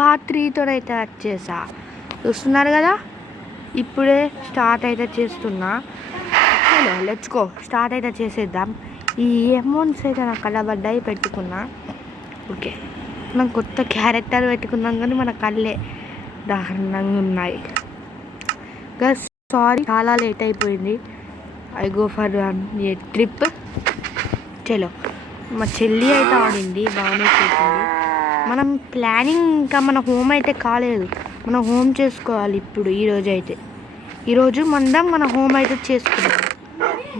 Part 3తో అయితే వచ్చేసా. చూస్తున్నారు కదా, ఇప్పుడే స్టార్ట్ అయితే చేస్తున్నా. లెట్స్ గో, స్టార్ట్ అయితే చేసేద్దాం. ఈ అమౌంట్స్ అయితే నాకు కళ్ళబడ్డాయి, పెట్టుకున్నా. ఓకే, మనం కొత్త క్యారెక్టర్ పెట్టుకున్నాం కానీ మన కళ్ళే దారుణంగా ఉన్నాయి. గస్ సారీ, చాలా లేట్ అయిపోయింది. I go for a trip. చలో, మా చెల్లి అయితే ఆడింది, బాగానే చేసింది. మనం ప్లానింగ్ ఇంకా మన హోమ్ అయితే కాలేదు. మనం హోమ్ చేసుకోవాలి ఇప్పుడు. ఈరోజు మన హోమ్ అయితే చేసుకున్నాం.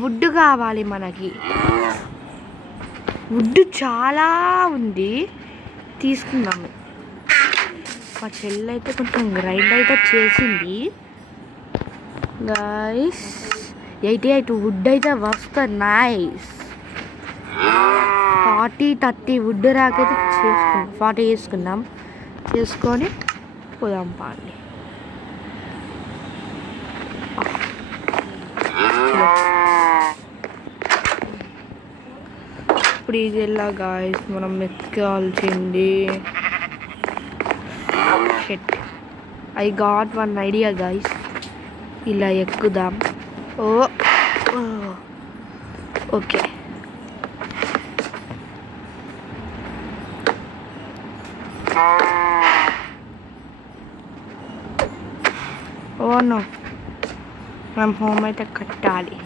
వుడ్ కావాలి మనకి. వుడ్ చాలా ఉంది, తీసుకుందాము. మా చెల్లి అయితే కొంచెం గ్రైండ్ అయితే చేసింది గైస్. 88 వుడ్ అయితే వస్తుంది. నైస్. 40-30 వుడ్ రాకైతే చేసుకుందాం. 40 చేసుకుందాం. చేసుకొని పోదాం పాండి. ఇప్పుడు ఇది ఎలా గాయస్, మనం ఎక్కాల్సింది. I got one idea guys, ఇలా ఎక్కుదాం. ఓకే, నో, మనం హోమ్ అయితే కట్టాలి.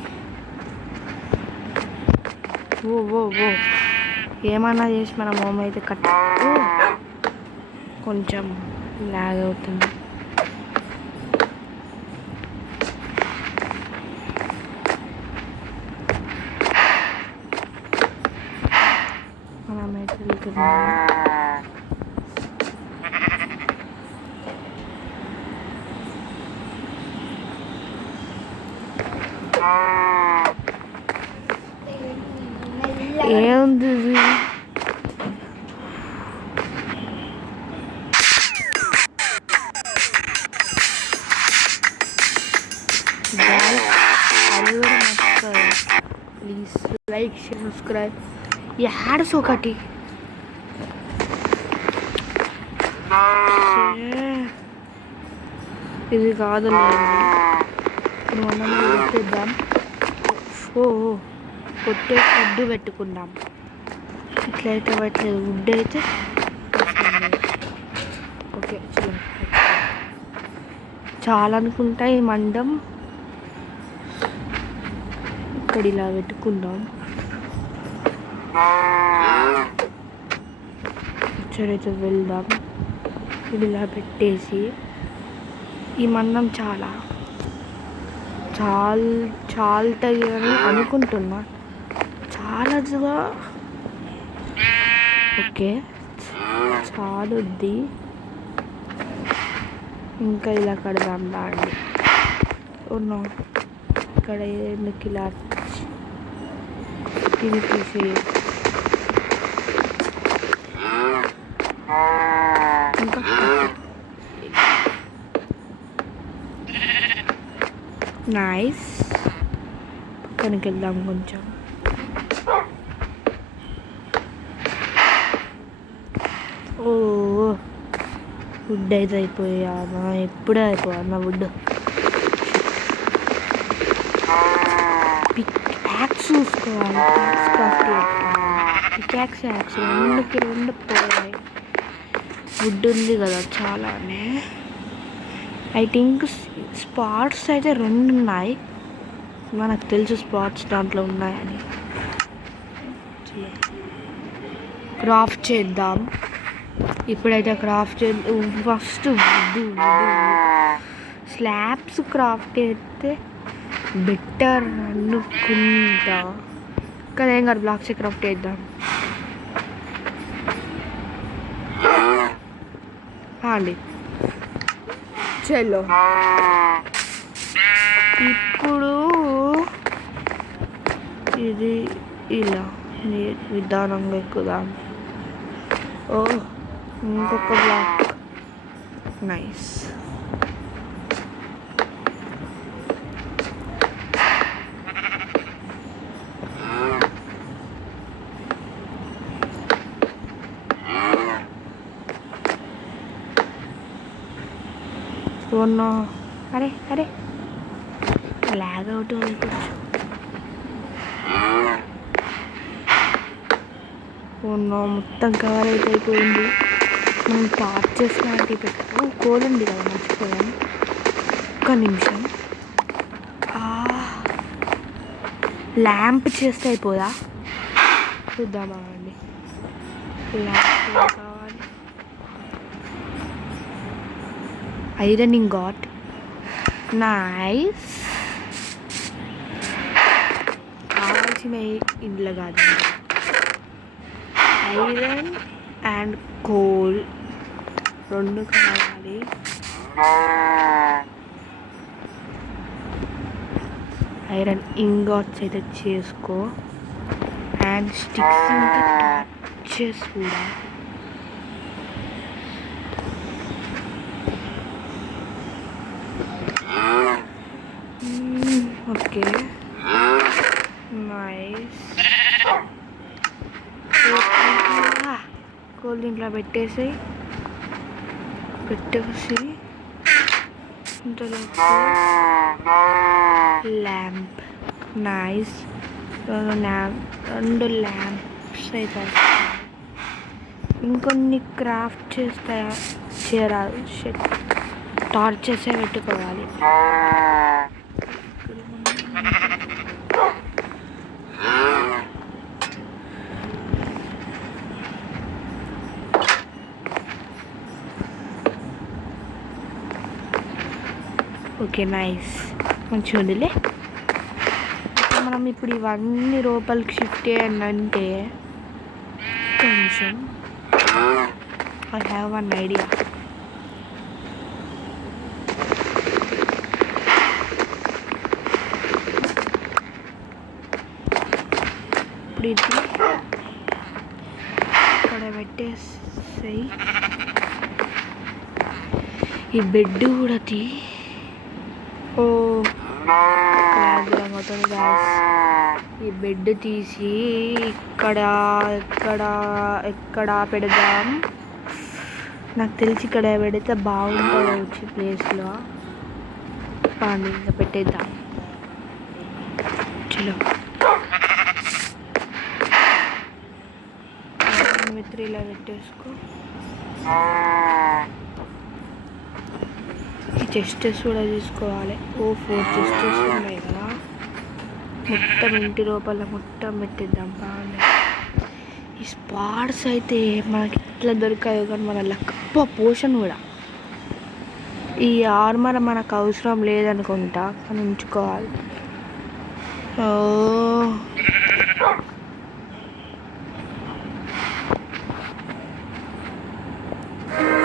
ఓ ఏమన్నా చేసి మనం హోమ్ అయితే కొంచెం లాగ్ అవుతుంది. మనమైతే వెళ్తున్నాం. ఏముంది please like, share, subscribe. Ads ఒకటి ఇది కాదు, మనం కొట్టేద్దాం. కొట్టే వుడ్ పెట్టుకుందాం. ఇట్లయితే పెట్టలేదు, వుడ్ అయితే. ఓకే, చాలా అనుకుంటా ఈ మండం. ఇక్కడ ఇలా పెట్టుకుందాం. ఇక్కడైతే వెళ్దాం. ఇది ఇలా పెట్టేసి ఈ మందం చాలుతాయి అని అనుకుంటున్నా. చాలదుగా. ఓకే, చాలుద్ది. ఇంకా ఇలా కడదాం దాన్ని. ఉన్నా ఇక్కడ ఎందుకు ఇలా ఇది తీసి ఇంకా నైస్. పక్కనకి వెళ్దాం కొంచెం. వుడ్ అయితే అయిపోయానా? ఎప్పుడే అయిపోయానా వుడ్? పికాక్స్ చూసుకోవాలి. పికాక్స్ రెండు పోయాయి. వుడ్ ఉంది కదా చాలానే. ఐ థింక్ స్పాట్స్ అయితే 2 ఉన్నాయి. మనకు తెలుసు స్పాట్స్ దాంట్లో ఉన్నాయని. క్రాఫ్ట్ చేద్దాం. ఇప్పుడైతే క్రాఫ్ట్ ఫస్ట్ స్లాబ్స్ క్రాఫ్ట్ అయితే బెటర్ అనుకుంటా కదా. ఏం కాదు, బ్లాక్స్ క్రాఫ్ట్ చేద్దాం అండి. చలో, ఇప్పుడు ఇది ఇలా నిదానంగా ఎక్కుదాం. ఇంకొక బ్లాక్. నైస్. ఓన్నో అరే అరే లాగ్ అవుట్ కొంచెం. ఓన్నో మొత్తం కవర్ అయితే అయిపోయింది. మనం టార్చ్ చేసినట్టు పెట్టాము. కోల్ ఉంది కదా, మర్చిపోయాను. ఒక్క నిమిషం. ల్యాంప్ చేస్తే అయిపోదా? చూద్దామా అండి. ల్యాంప్ కావాలి. Iron ingot, nice. కావాల్సిన ఇంట్లో కాదు, ఐరన్ అండ్ కోల్ రెండు కావాలి. ఐరన్ ఇంగాట్స్ అయితే చేసుకో. అండ్ స్టిక్స్ ఇంకా టార్చెస్ కూడా. Okay, nice. కోల్ దీంట్లో పెట్టేసి ఇంతలో ల్యాంప్, నైస్. రెండు ల్యాంప్స్ అయితే ఇంకొన్ని క్రాఫ్ట్ చేయరాదు. టార్చెస్ పెట్టుకోవాలి. Okay, nice. మంచిగా ఉందిలే. మనం ఇప్పుడు ఇవన్నీ లోపలికి షిఫ్ట్ చేయాలంటే కొంచెం ఐ హ్యావ్ వన్ ఐడియా. ఇప్పుడు ఇది ఇక్కడ పెట్టేసి ఈ బెడ్ కూడా ఓ అవుతుంది గ్యాస్. ఈ బెడ్ తీసి ఇక్కడ ఎక్కడ పెడదాం? నాకు తెలిసి ఇక్కడ పెడితే బాగుంటుంది వచ్చి ప్లేస్లో. పాండి ఇంకా పెట్టేద్దాం. చలో, మిత్రిలా పెట్టేసుకో. ఈ చెస్టెస్ కూడా తీసుకోవాలి. 4 చెస్టెస్ ఉన్నాయి కదా, మొత్తం ఇంటి లోపల మొత్తం పెట్టిద్దాం. బాగుంది. ఈ స్పాట్స్ అయితే మనకి ఎట్లా దొరికాయో కానీ మన లక్ పోషన్ కూడా. ఈ ఆర్మర్ మనకు అవసరం లేదనుకుంటా, కానీ ఉంచుకోవాలి.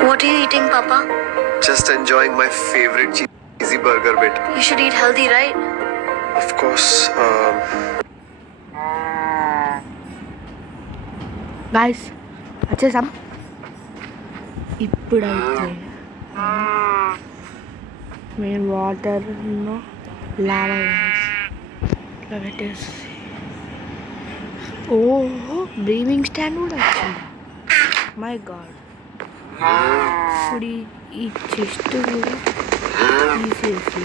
What are you eating, Papa? Just enjoying my favorite cheesy burger bit. You should eat healthy, right? Of course. Guys వచ్చేసాం. ఇప్పుడైతే మేము వాటర్ను లావా ఇట్లా పెట్టేసి, ఓహో బ్రీవింగ్ స్టాండ్ కూడా వచ్చింది. My God. ఇప్పుడు ఈ చెస్ట్ కూడా తీసేసి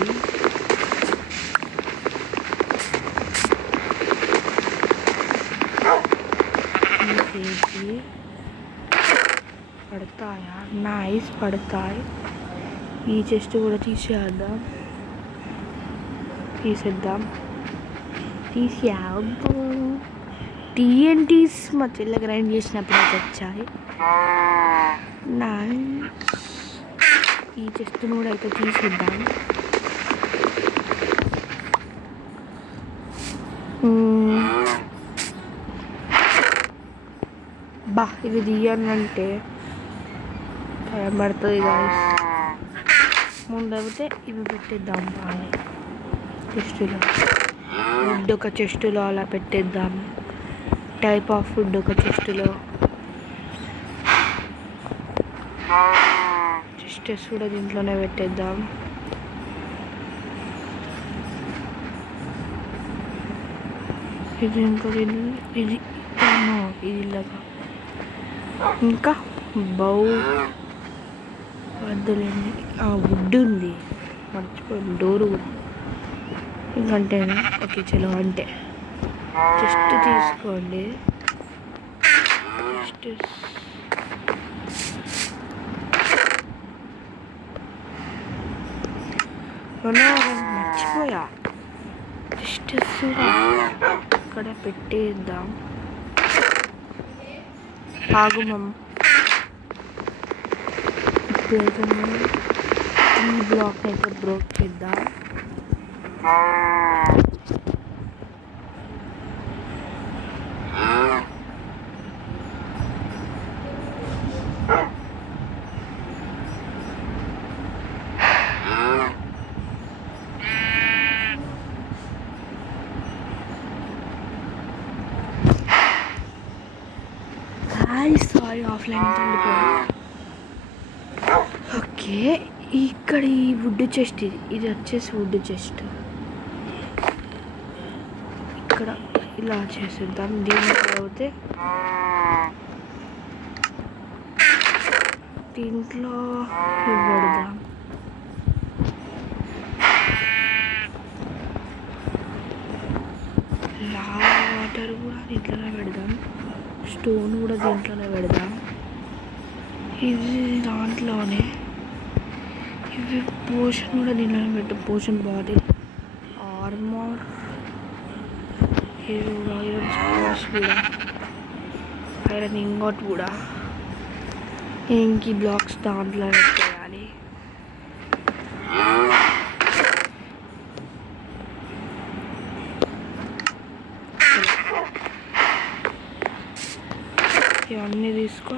పడతాయా? నైస్, పడతాయి. ఈ చెస్ట్ కూడా తీసేద్దాం. తీసేద్దాం. TNTs మా చెల్ల గ్రైండ్ చేసినప్పుడు వచ్చాయి. ఈ చెస్ట్ను కూడా అయితే తీసేద్దాం. బా, ఇవి తీయాలంటే టైం పడుతుంది గాయస్. ముందైతే ఇవి పెట్టేద్దాం. బాగా చెస్టులో ఫుడ్ ఒక చెస్టులో అలా పెట్టేద్దాం. టైప్ ఆఫ్ ఫుడ్ ఒక చెస్టులో. చెస్టెస్ కూడా దీంట్లోనే పెట్టేద్దాం. ఇది ఇంకోటి, ఇది ఇలాగా. ఇంకా బౌ వద్దులేండి. వుడ్ ఉంది, మర్చిపోయింది. డోరు కూడా ఇంకంటేనా? ఓకే చలో అంటే జస్ట్ తీసుకోండి. జస్ట్ మర్చిపోయా. జస్ట్ ఇక్కడ పెట్టేద్దాం. ఆగుమం. ఇప్పుడైతే మనం ఈ బ్లాక్ అయితే బ్రేక్ చేద్దాం. Sorry offline ఉండిపోయా. ఓకే ఇక్కడ ఈ వుడ్ చెస్ట్, ఇది వచ్చేసి వుడ్ చెస్ట్. ఇక్కడ ఇలా చేసేద్దాం. దీనికి అయితే దీంట్లో పెడదాం. లావా వాటర్ కూడా దీంట్లోనే పెడదాం. స్టోన్ కూడా దీంట్లోనే పెడదాం. ఇది దాంట్లోనే. ఇవి పోషన్ కూడా దీంట్లోనే పెట్టు. పోషన్ బాడీ ఆర్మర్, ఐరన్ స్పాస్ కూడా, ఐరన్ ఇంగోట్ కూడా. ఇంకి బ్లాక్స్ దాంట్లో పెట్టేయాలి. ఇవన్నీ తీసుకో.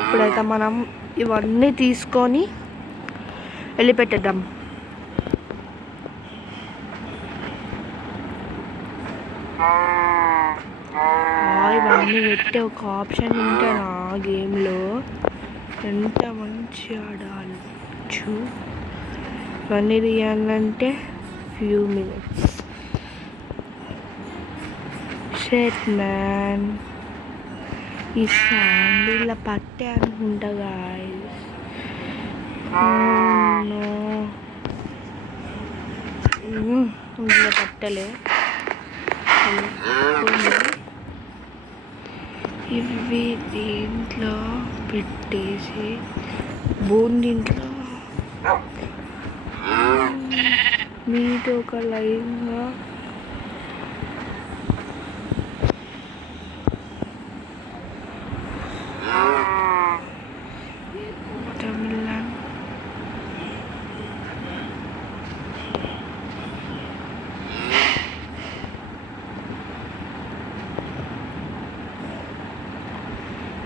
ఇప్పుడైతే మనం ఇవన్నీ తీసుకొని వెళ్ళి పెట్టేద్దాం. ఇవన్నీ పెట్టే ఒక ఆప్షన్ ఉంటే నా గేమ్లో ఎంత మంచిగా ఆడాలచ్చు. ఇవన్నీ తీయాలంటే ఫ్యూ మినిట్స్. షెట్ మ్యాన్, ఈ సాండ్ ఇలా పట్టే అనుకుంటా గాయ్స్. ఇలా పట్టలే. ఇవి దీంట్లో పెట్టేసి బోన్ దీంట్లో మీతో ఒక లైన్గా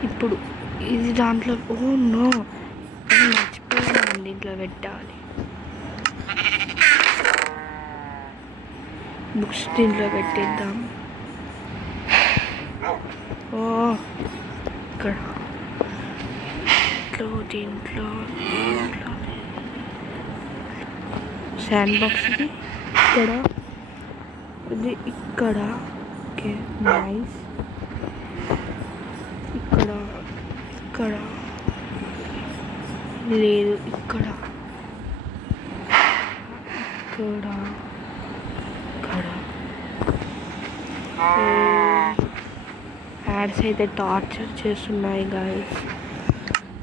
ఇప్పుడు ఇది దాంట్లో. ఓ నో, మర్చిపోయాను, దీంట్లో పెట్టాలి. బుక్స్ దీంట్లో పెట్టేద్దాం. ఓ ఇక్కడ దీంట్లో శాండ్ బాక్స్ ఇది ఇక్కడ, ఇది ఇక్కడ. Okay nice. ఇక్కడ ఇక్కడ లేదు, ఇక్కడ ఇక్కడ ఇక్కడ యాడ్స్ అయితే టార్చర్ చేస్తున్నాయి గాయస్.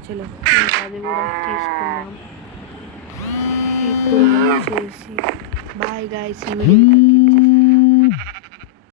చలో అది కూడా తీసుకున్నాం. ఇప్పుడు వచ్చేసి బాయ్ గాయస్. ఈ వీడియో